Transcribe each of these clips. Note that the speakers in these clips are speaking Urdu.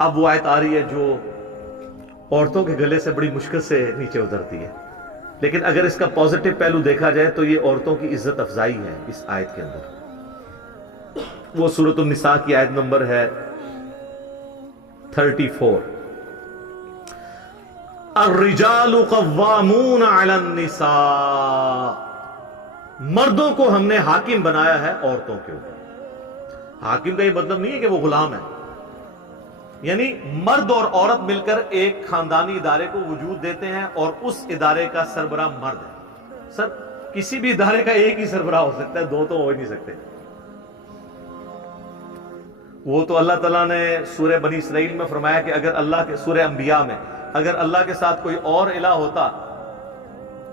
اب وہ آیت آ رہی ہے جو عورتوں کے گلے سے بڑی مشکل سے نیچے اترتی ہے، لیکن اگر اس کا پازیٹو پہلو دیکھا جائے تو یہ عورتوں کی عزت افزائی ہے اس آیت کے اندر۔ وہ سورۃ النساء کی آیت نمبر ہے 34۔ الرجال قوامون علی النساء، مردوں کو ہم نے حاکم بنایا ہے عورتوں کے اوپر۔ حاکم کا یہ مطلب نہیں ہے کہ وہ غلام ہے، یعنی مرد اور عورت مل کر ایک خاندانی ادارے کو وجود دیتے ہیں اور اس ادارے کا سربراہ مرد ہے۔ سر کسی بھی ادارے کا ایک ہی سربراہ ہو سکتا ہے، دو تو ہو ہی نہیں سکتے۔ وہ تو اللہ تعالیٰ نے سورہ بنی اسرائیل میں فرمایا کہ اگر اللہ کے، سورہ انبیاء میں، اگر اللہ کے ساتھ کوئی اور الہ ہوتا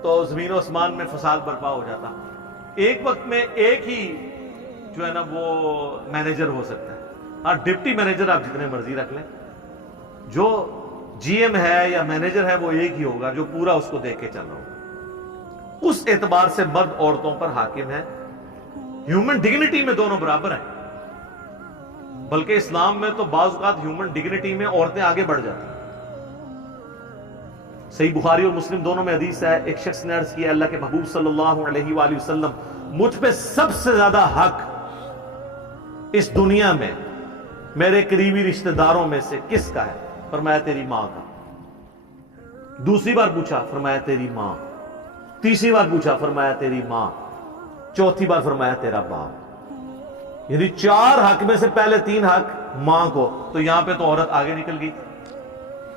تو زمین و آسمان میں فساد برپا ہو جاتا۔ ایک وقت میں ایک ہی جو ہے نا وہ مینیجر ہو سکتا ہے، اور ڈپٹی مینیجر آپ جتنے مرضی رکھ لیں، جو جی ایم ہے یا مینیجر ہے وہ ایک ہی ہوگا جو پورا اس کو دیکھ کے چل رہا ہوگا۔ اس اعتبار سے مرد عورتوں پر حاکم ہے۔ ہیومن ڈگنیٹی میں دونوں برابر ہیں، بلکہ اسلام میں تو بعض اوقات ہیومن ڈگنیٹی میں عورتیں آگے بڑھ جاتی ہیں۔ صحیح بخاری اور مسلم دونوں میں حدیث ہے، ایک شخص نے عرض کیا اللہ کے محبوب صلی اللہ علیہ وآلہ وسلم، مجھ پہ سب سے زیادہ حق اس دنیا میں میرے قریبی رشتہ داروں میں سے کس کا ہے؟ فرمایا تیری ماں کا۔ دوسری بار پوچھا، فرمایا تیری ماں۔ تیسری بار پوچھا، فرمایا تیری ماں۔ چوتھی بار فرمایا تیرا باپ۔ یعنی 4 حق میں سے پہلے 3 حق ماں کو، تو یہاں پہ تو عورت آگے نکل گئی۔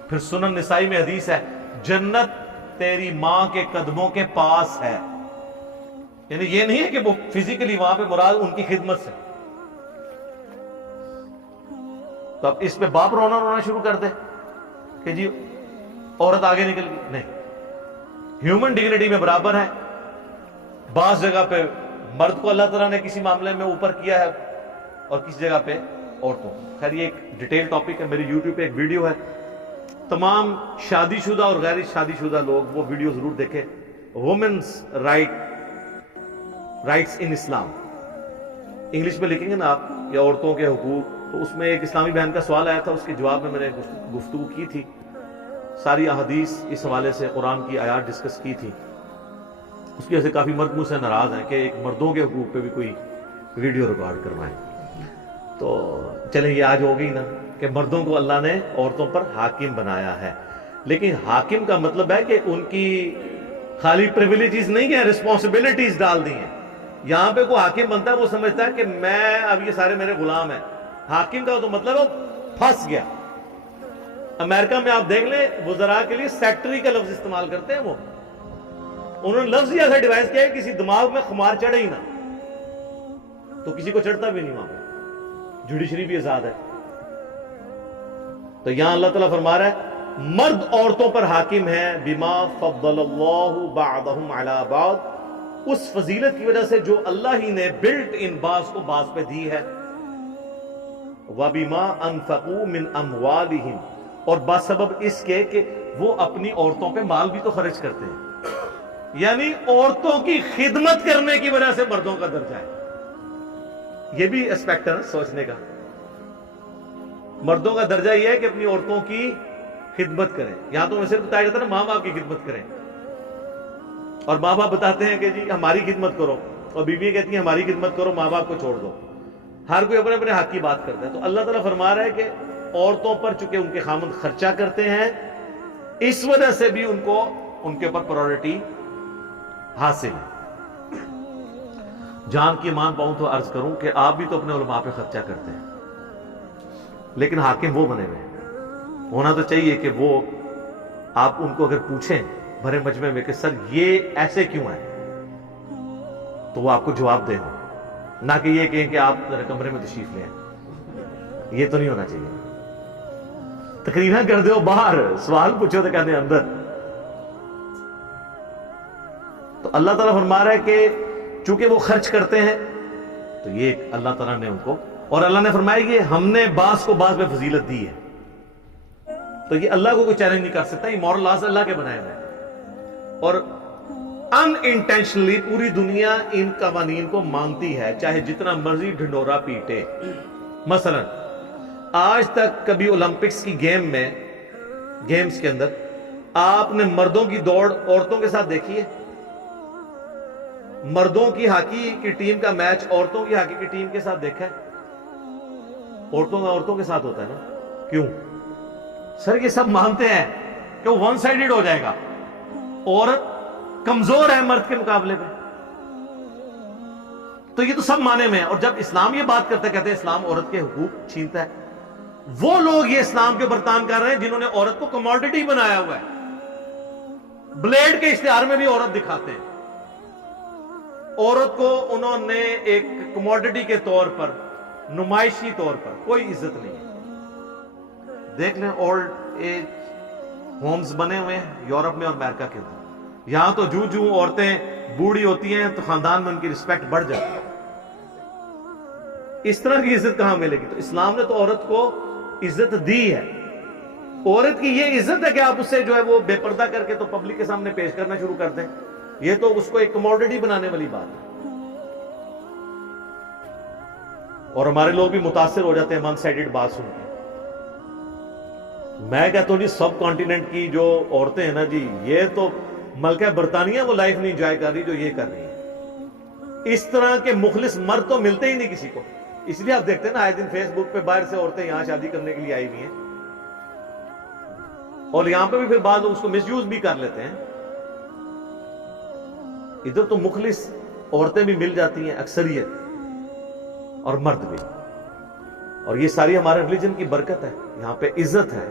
پھر سنن نسائی میں حدیث ہے، جنت تیری ماں کے قدموں کے پاس ہے۔ یعنی یہ نہیں ہے کہ وہ فزیکلی وہاں پہ، مراد ان کی خدمت سے۔ تو اب اس پہ باپ رونا شروع کر دے کہ جی عورت آگے نکل گئی، نہیں، ہیومن ڈگنیٹی میں برابر ہے۔ بعض جگہ پہ مرد کو اللہ تعالیٰ نے کسی معاملے میں اوپر کیا ہے اور کسی جگہ پہ عورتوں۔ خیر یہ ایک ڈیٹیل ٹاپک ہے، میری یوٹیوب پہ ایک ویڈیو ہے، تمام شادی شدہ اور غیر شادی شدہ لوگ وہ ویڈیو ضرور دیکھیں، وومنس رائٹس ان اسلام، انگلش میں لکھیں گے نا آپ، یا عورتوں کے حقوق، تو اس میں ایک اسلامی بہن کا سوال آیا تھا، اس کے جواب میں نے گفتگو کی تھی، ساری احادیث اس حوالے سے، قرآن کی آیات ڈسکس کی تھی۔ اس کی وجہ سے کافی مرد مجھ سے ناراض ہیں کہ ایک مردوں کے حقوق پہ بھی کوئی ویڈیو ریکارڈ کروائیں۔ تو چلیں یہ آج ہو گئی نا کہ مردوں کو اللہ نے عورتوں پر حاکم بنایا ہے، لیکن حاکم کا مطلب ہے کہ ان کی خالی پریویلیجز نہیں ہیں، رسپانسبلٹیز ڈال دی ہیں۔ یہاں پہ کوئی حاکم بنتا ہے وہ سمجھتا ہے کہ میں اب یہ سارے میرے غلام ہیں۔ حاکم کا تو مطلب ہے پھنس گیا۔ امریکہ میں آپ دیکھ لیں وزراء کے لیے سیکٹری کا لفظ استعمال کرتے ہیں، وہ انہوں نے لفظ ہی ایسا ڈیوائز کیا ہے کسی دماغ میں خمار چڑھے ہی نہ، تو کسی کو چڑھتا بھی نہیں وہاں پہ، جوڈیشری بھی آزاد ہے۔ تو یہاں اللہ تعالیٰ فرما رہا ہے مرد عورتوں پر حاکم ہے، بما فضل اللہ بعضهم علی بعض، اس فضیلت کی وجہ سے جو اللہ ہی نے بلٹ ان بعض کو بعض پہ دی ہے، وَبِمَا أَنفَقُوا مِنْ أَمْوَالِهِمْ، اور بسبب اس کے کہ وہ اپنی عورتوں پہ مال بھی تو خرچ کرتے ہیں، یعنی عورتوں کی خدمت کرنے کی وجہ سے مردوں کا درجہ ہے۔ یہ بھی اسپیکٹ ہے نا سوچنے کا۔ مردوں کا درجہ یہ ہے کہ اپنی عورتوں کی خدمت کریں۔ یہاں تو میں صرف بتایا جاتا ہے نا ماں باپ کی خدمت کریں، اور ماں باپ بتاتے ہیں کہ جی ہماری خدمت کرو، اور بیویاں کہتی ہیں ہماری خدمت کرو، ماں باپ کو چھوڑ دو۔ ہر کوئی اپنے اپنے حق کی بات کرتا ہے۔ تو اللہ تعالیٰ فرما رہا ہے کہ عورتوں پر چونکہ ان کے خامند خرچہ کرتے ہیں، اس وجہ سے بھی ان کو ان کے اوپر پرائورٹی حاصل ہے۔ جان کی مان پاؤں تو عرض کروں کہ آپ بھی تو اپنے علماء پہ خرچہ کرتے ہیں، لیکن حاکم وہ بنے ہوئے ہیں۔ ہونا تو چاہیے کہ وہ آپ ان کو اگر پوچھیں بھرے مجمع میں کہ سر یہ ایسے کیوں ہے، تو وہ آپ کو جواب دیں، نہ کہ یہ کہیں کہ آپ ذرا کمرے میں تشریف لیں۔ یہ تو نہیں ہونا چاہیے۔ تقریریں کر دو باہر، سوال پوچھو تو کہتے ہیں اندر۔ تو اللہ تعالیٰ فرما رہا ہے کہ چونکہ وہ خرچ کرتے ہیں تو یہ اللہ تعالیٰ نے ان کو، اور اللہ نے فرمایا کہ ہم نے بعض کو بعض پہ فضیلت دی ہے، تو یہ اللہ کو کوئی چیلنج نہیں کر سکتا، یہ مورل لاز اللہ کے بنائے ہوئے ہیں۔ اور ان انٹینشنلی پوری دنیا ان قوانین کو مانتی ہے، چاہے جتنا مرضی ڈھنڈورا پیٹے۔ مثلا آج تک کبھی اولمپکس کی گیمز کے اندر آپ نے مردوں کی دوڑ عورتوں کے ساتھ دیکھی ہے؟ مردوں کی ہاکی کی ٹیم کا میچ عورتوں کی ہاکی کی ٹیم کے ساتھ دیکھا ہے؟ عورتوں کا عورتوں کے ساتھ ہوتا ہے نا. کیوں؟ سر یہ سب مانتے ہیں کہ وہ ون سائیڈڈ ہو جائے گا، عورت کمزور ہے مرد کے مقابلے میں. تو یہ تو سب مانے میں ہے. اور جب اسلام یہ بات کرتے کہتے ہیں اسلام عورت کے حقوق چھینتا ہے، وہ لوگ یہ اسلام کے اوپر تان کر رہے ہیں جنہوں نے عورت کو کموڈٹی بنایا ہوا ہے. بلیڈ کے اشتہار میں بھی عورت دکھاتے ہیں. عورت کو انہوں نے ایک کموڈٹی کے طور پر، نمائشی طور پر، کوئی عزت نہیں ہے. دیکھ لیں اولڈ ایج ہومز بنے ہوئے ہیں یورپ میں اور امریکہ کے اندر. یہاں تو جو عورتیں بوڑھی ہوتی ہیں تو خاندان میں ان کی رسپیکٹ بڑھ جاتی ہے. اس طرح کی عزت کہاں ملے گی؟ تو اسلام نے تو عورت کو عزت دی ہے. عورت کی یہ عزت ہے کہ آپ اس سے جو ہے وہ بے پردہ کر کے تو پبلک کے سامنے پیش کرنا شروع کر دیں. یہ تو اس کو ایک کموڈٹی بنانے والی بات ہے. اور ہمارے لوگ بھی متاثر ہو جاتے ہیں ون سائیڈڈ بات سن کے. میں کہتا ہوں جی سب کانٹیننٹ کی جو عورتیں ہیں نا جی، یہ تو ملکہ برطانیہ وہ لائف نہیں انجوائے کر رہی جو یہ کر رہی ہے. اس طرح کے مخلص مرد تو ملتے ہی نہیں کسی کو. اس لیے آپ دیکھتے ہیں نا آئے دن فیس بک پہ باہر سے عورتیں یہاں شادی کرنے کے لیے آئی ہوئی ہیں، اور یہاں پہ بھی پھر بعض لوگ اس کو مس یوز بھی کر لیتے ہیں. ادھر تو مخلص عورتیں بھی مل جاتی ہیں اکثریت، اور مرد بھی. اور یہ ساری ہمارے ریلیجن کی برکت ہے. یہاں پہ عزت ہے،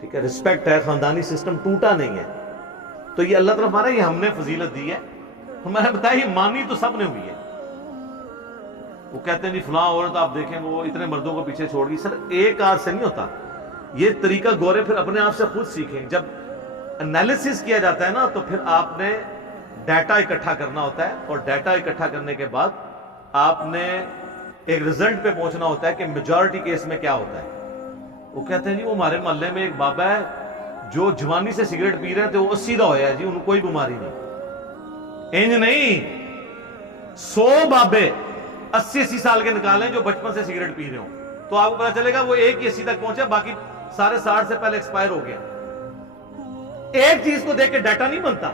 ٹھیک ہے، رسپیکٹ ہے، خاندانی سسٹم ٹوٹا نہیں ہے. تو یہ اللہ تعالیٰ ہمارا، یہ ہم نے فضیلت دی ہے. ہمیں بتایا یہ مانی تو سب نے ہوئی ہے. وہ کہتے ہیں جی فلاں عورت آپ دیکھیں وہ اتنے مردوں کو پیچھے چھوڑ گئی. سر ایک آدھ سے نہیں ہوتا یہ طریقہ. گورے پھر اپنے آپ سے خود سیکھیں. جب انالیسس کیا جاتا ہے نا تو پھر آپ نے ڈیٹا اکٹھا کرنا ہوتا ہے، اور ڈیٹا اکٹھا کرنے کے بعد آپ نے ایک رزلٹ پہ پہنچنا ہوتا ہے کہ میجورٹی کیس میں کیا ہوتا ہے. وہ کہتے ہیں جی وہ ہمارے محلے میں ایک بابا ہے جو جوانی سے سگریٹ پی رہے تھے، وہ 80 دا ہویا ہے جی، انہوں کوئی بیماری نہیں. انج نہیں، 100 بابے 80 سال کے نکالیں جو بچپن سے سگریٹ پی رہے ہوں تو آپ کو پتا چلے گا وہ ایک ہی 80 تک پہنچا، باقی سارے 60 سے پہلے ایکسپائر ہو گیا. ایک چیز کو دیکھ کے ڈیٹا نہیں بنتا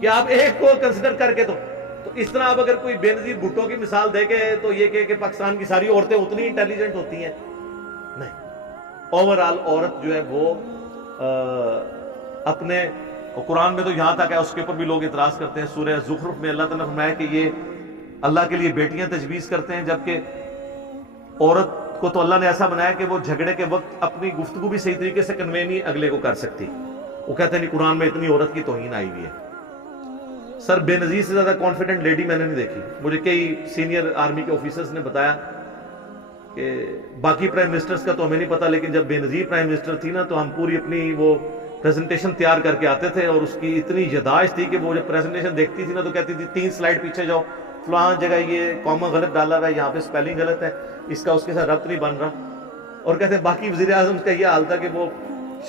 کہ آپ ایک کو کنسیڈر کر کے. تو اس طرح آپ اگر کوئی بے نظیر بھٹو کی مثال دے کے تو یہ کہ پاکستان کی ساری عورتیں اتنی انٹیلیجنٹ ہوتی ہیں، نہیں. اوورآل عورت جو ہے وہ اپنے، قرآن میں تو یہاں تک ہے، اس کے اوپر بھی لوگ اعتراض کرتے ہیں. سورہ زخرف میں اللہ تعالیٰ نے فرمایا کہ یہ اللہ کے لیے بیٹیاں تجویز کرتے ہیں، جبکہ عورت کو تو اللہ نے ایسا بنایا کہ وہ جھگڑے کے وقت اپنی گفتگو بھی صحیح طریقے سے کنوے نہیں اگلے کو کر سکتی. وہ کہتے ہیں نہیں قرآن میں اتنی عورت کی توہین آئی ہوئی ہے. سر بے نظیر سے زیادہ کانفیڈنٹ لیڈی میں نے نہیں دیکھی. مجھے کئی سینئر آرمی کے آفیسرز نے بتایا کہ باقی پرائم منسٹرز کا تو ہمیں نہیں پتا، لیکن جب بے نظیر پرائم منسٹر تھی نا تو ہم پوری اپنی وہ پریزنٹیشن تیار کر کے آتے تھے، اور اس کی اتنی یاداشت تھی کہ وہ جب پریزنٹیشن دیکھتی تھی نا تو کہتی تھی 3 سلائیڈ پیچھے جاؤ، فلاں جگہ یہ کاما غلط ڈالا ہوا ہے، یہاں پہ سپیلنگ غلط ہے، اس کا اس کے ساتھ ربط نہیں بن رہا. اور کہتے ہیں باقی وزیر اعظم کا یہ حال تھا کہ وہ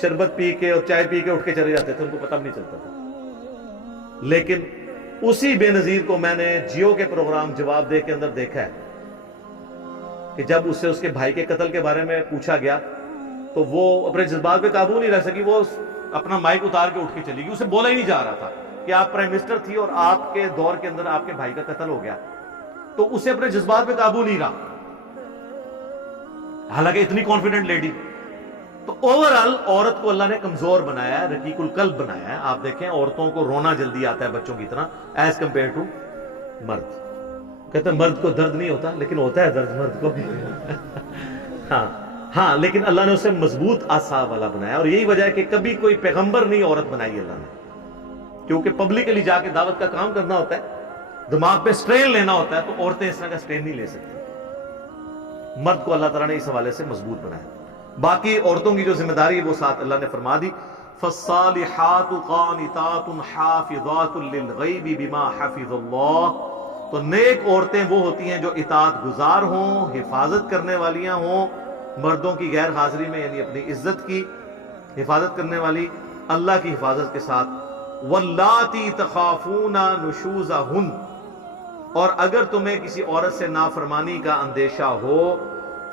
شربت پی کے اور چائے پی کے اٹھ کے چلے جاتے تھے، ان کو پتہ بھی نہیں چلتا تھا. لیکن اسی بے نظیر کو میں نے جیو کے پروگرام جواب دے کے اندر دیکھا ہے کہ جب اس سے اس کے بھائی کے قتل کے بارے میں پوچھا گیا تو وہ اپنے جذبات پہ قابو نہیں رکھ سکی. وہ اپنا مائک اتار کے اٹھ کے چلی گئی. اسے بولا ہی نہیں جا رہا تھا کہ آپ پرائم منسٹر تھی اور آپ کے دور کے اندر آپ کے بھائی کا قتل ہو گیا، تو اسے اپنے جذبات پہ قابو نہیں رہا، حالانکہ اتنی کانفیڈنٹ لیڈی. تو اوورآل عورت کو اللہ نے کمزور بنایا ہے، رقیق القلب بنایا ہے. آپ دیکھیں عورتوں کو رونا جلدی آتا ہے بچوں کی طرح ایز کمپیئر ٹو مرد. کہتے ہیں مرد کو درد نہیں ہوتا، لیکن ہوتا ہے درد مرد کو بھی. ہاں لیکن اللہ نے اسے مضبوط اعصاب والا بنایا. اور یہی وجہ ہے کہ کبھی کوئی پیغمبر نہیں عورت بنائی اللہ نے، کیونکہ پبلکلی جا کے دعوت کا کام کرنا ہوتا ہے، دماغ پہ سٹرین لینا ہوتا ہے، تو عورتیں اس طرح کا سٹرین نہیں لے سکتی. مرد کو اللہ تعالیٰ نے اس حوالے سے مضبوط بنایا. باقی عورتوں کی جو ذمہ داری ہے وہ ساتھ اللہ نے فرما دی. فَالصَّالِحَاتُ قَانِتَاتٌ حَافِظَاتٌ لِلْغَيْبِ بِمَا حَفِظَ اللَّهُ. تو نیک عورتیں وہ ہوتی ہیں جو اطاعت گزار ہوں، حفاظت کرنے والیاں ہوں مردوں کی غیر حاضری میں، یعنی اپنی عزت کی حفاظت کرنے والی اللہ کی حفاظت کے ساتھ. وَاللَّاتِي تَخَافُونَ نُشُوزَهُنَّ. اور اگر تمہیں کسی عورت سے نافرمانی کا اندیشہ ہو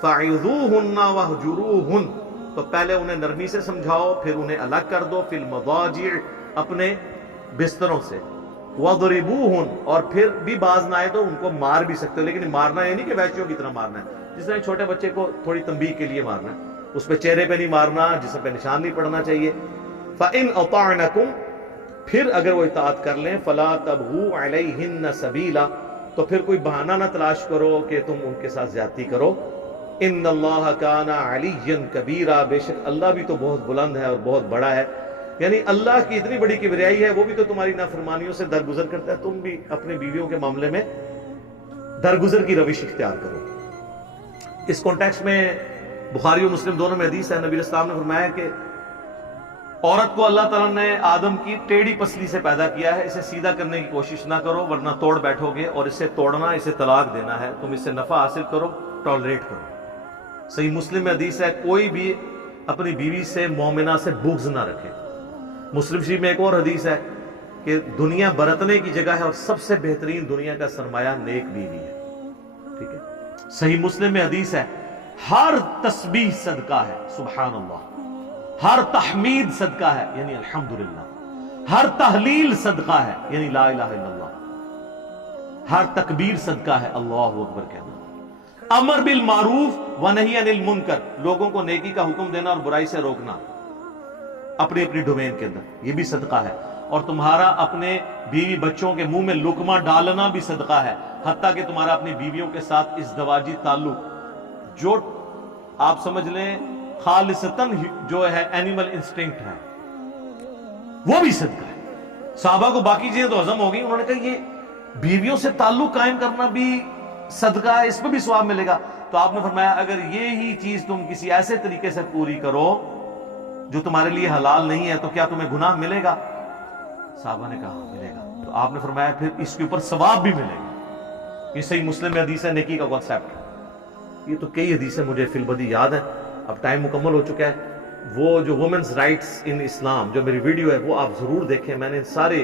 فَعِظُوهُنَّ وَاهْجُرُوهُنَّ، تو پہلے انہیں نرمی سے سمجھاؤ، پھر انہیں الگ کر دو، فِي الْمَضَاجِعِ، اپنے بستروں سے، وَضْرِبُوهُنَّ، اور پھر بھی باز نہ آئے تو ان کو مار بھی سکتے ہو، لیکن مارنا یہ نہیں کہ وحشیوں کی طرح مارنا ہے، جس طرح چھوٹے بچے کو تھوڑی تنبیہ کے لیے مارنا ہے، اس پہ چہرے پہ نہیں مارنا، جسم پہ نشان نہیں پڑنا چاہیے۔ فَإِنْ أَطَعْنَكُمْ، پھر اگر وہ اطاعت کر لیں، فَلَا تَبْغُوا عَلَيْهِنَّ سَبِيلًا، تو پھر کوئی بہانہ نہ تلاش کرو کہ تم ان کے ساتھ زیادتی کرو۔ إِنَّ اللَّهَ كَانَ عَلِيًّا كَبِيرًا، بے شک اللہ بھی تو بہت بلند ہے اور بہت بڑا ہے، یعنی اللہ کی اتنی بڑی کبریائی ہے، وہ بھی تو تمہاری نافرمانیوں سے درگزر کرتا ہے، تم بھی اپنے بیویوں کے معاملے میں درگزر کی روش اختیار کرو۔ اس کانٹیکسٹ میں بخاری و مسلم دونوں میں حدیث ہے، نبی علیہ السلام نے فرمایا کہ عورت کو اللہ تعالیٰ نے آدم کی ٹیڑھی پسلی سے پیدا کیا ہے، اسے سیدھا کرنے کی کوشش نہ کرو ورنہ توڑ بیٹھو گے، اور اسے توڑنا، اسے طلاق دینا ہے، تم اس سے نفع حاصل کرو، ٹالریٹ کرو۔ صحیح مسلم میں حدیث ہے، کوئی بھی اپنی بیوی سے مومنہ سے بغض نہ رکھے۔ مسلم شریف میں ایک اور حدیث ہے کہ دنیا برتنے کی جگہ ہے اور سب سے بہترین دنیا کا سرمایہ نیک بیوی ہے، ٹھیک ہے۔ صحیح مسلم میں حدیث ہے، ہر تسبیح صدقہ ہے، سبحان اللہ، ہر تحمید صدقہ ہے، یعنی الحمدللہ، ہر تحلیل صدقہ ہے، یعنی لا الہ الا اللہ، ہر تکبیر صدقہ ہے، اللہ اکبر کہنا، امر بالمعروف ونہی عن المنکر، لوگوں کو نیکی کا حکم دینا اور برائی سے روکنا اپنی اپنی ڈومین کے اندر، یہ بھی صدقہ ہے، اور تمہارا اپنے بیوی بچوں کے منہ میں لقمہ ڈالنا بھی صدقہ ہے، حتیٰ کہ تمہارا اپنی بیویوں کے ساتھ ازدواجی تعلق جو آپ سمجھ لیں خالصتاً جو ہے اینیمل انسٹنکٹ ہے، وہ بھی صدقہ ہے۔ صحابہ کو باقی چیزیں تو ہضم ہو گئی، انہوں نے کہا یہ بیویوں سے تعلق قائم کرنا بھی صدقہ ہے، اس پہ بھی ثواب ملے گا، تو آپ نے فرمایا اگر یہی چیز تم کسی ایسے طریقے سے پوری کرو جو تمہارے لیے حلال نہیں ہے تو کیا تمہیں گناہ ملے گا؟ صحابہ نے کہا ملے گا، تو آپ نے فرمایا پھر اس کے اوپر ثواب بھی ملے گا۔ یہ صحیح مسلم میں حدیث ہے، نیکی کا کانسیپٹ۔ یہ تو کئی حدیثیں مجھے فی البدی یاد ہیں، اب ٹائم مکمل ہو چکا ہے۔ وہ جو وومنز رائٹس ان اسلام جو میری ویڈیو ہے وہ آپ ضرور دیکھیں، میں نے ان سارے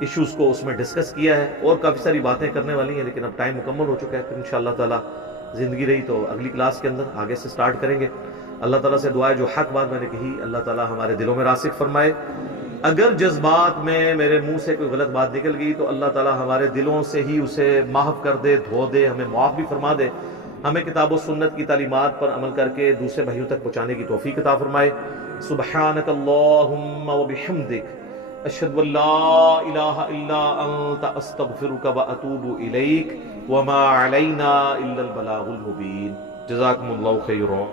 ایشوز کو اس میں ڈسکس کیا ہے، اور کافی ساری باتیں کرنے والی ہیں، لیکن اب ٹائم مکمل ہو چکا ہے، پھر انشاءاللہ تعالی زندگی رہی تو اگلی کلاس کے اندر آگے سے سٹارٹ کریں گے۔ اللہ تعالیٰ سے دعا ہے جو حق بات میں نے کہی اللہ تعالیٰ ہمارے دلوں میں راسخ فرمائے، اگر جذبات میں میرے منہ سے کوئی غلط بات نکل گئی تو اللہ تعالیٰ ہمارے دلوں سے ہی اسے محو کر دے، دھو دے، ہمیں معاف بھی فرما دے، ہمیں کتاب و سنت کی تعلیمات پر عمل کر کے دوسرے بھائیوں تک پہنچانے کی توفیق عطا فرمائے۔ سبحانک اللہم و بحمدک، اشہد ان لا الہ الا انت، استغفرک و اتوب الیک، وما علینا الا البلاغ المبین۔ جزاکم اللہ خیرا۔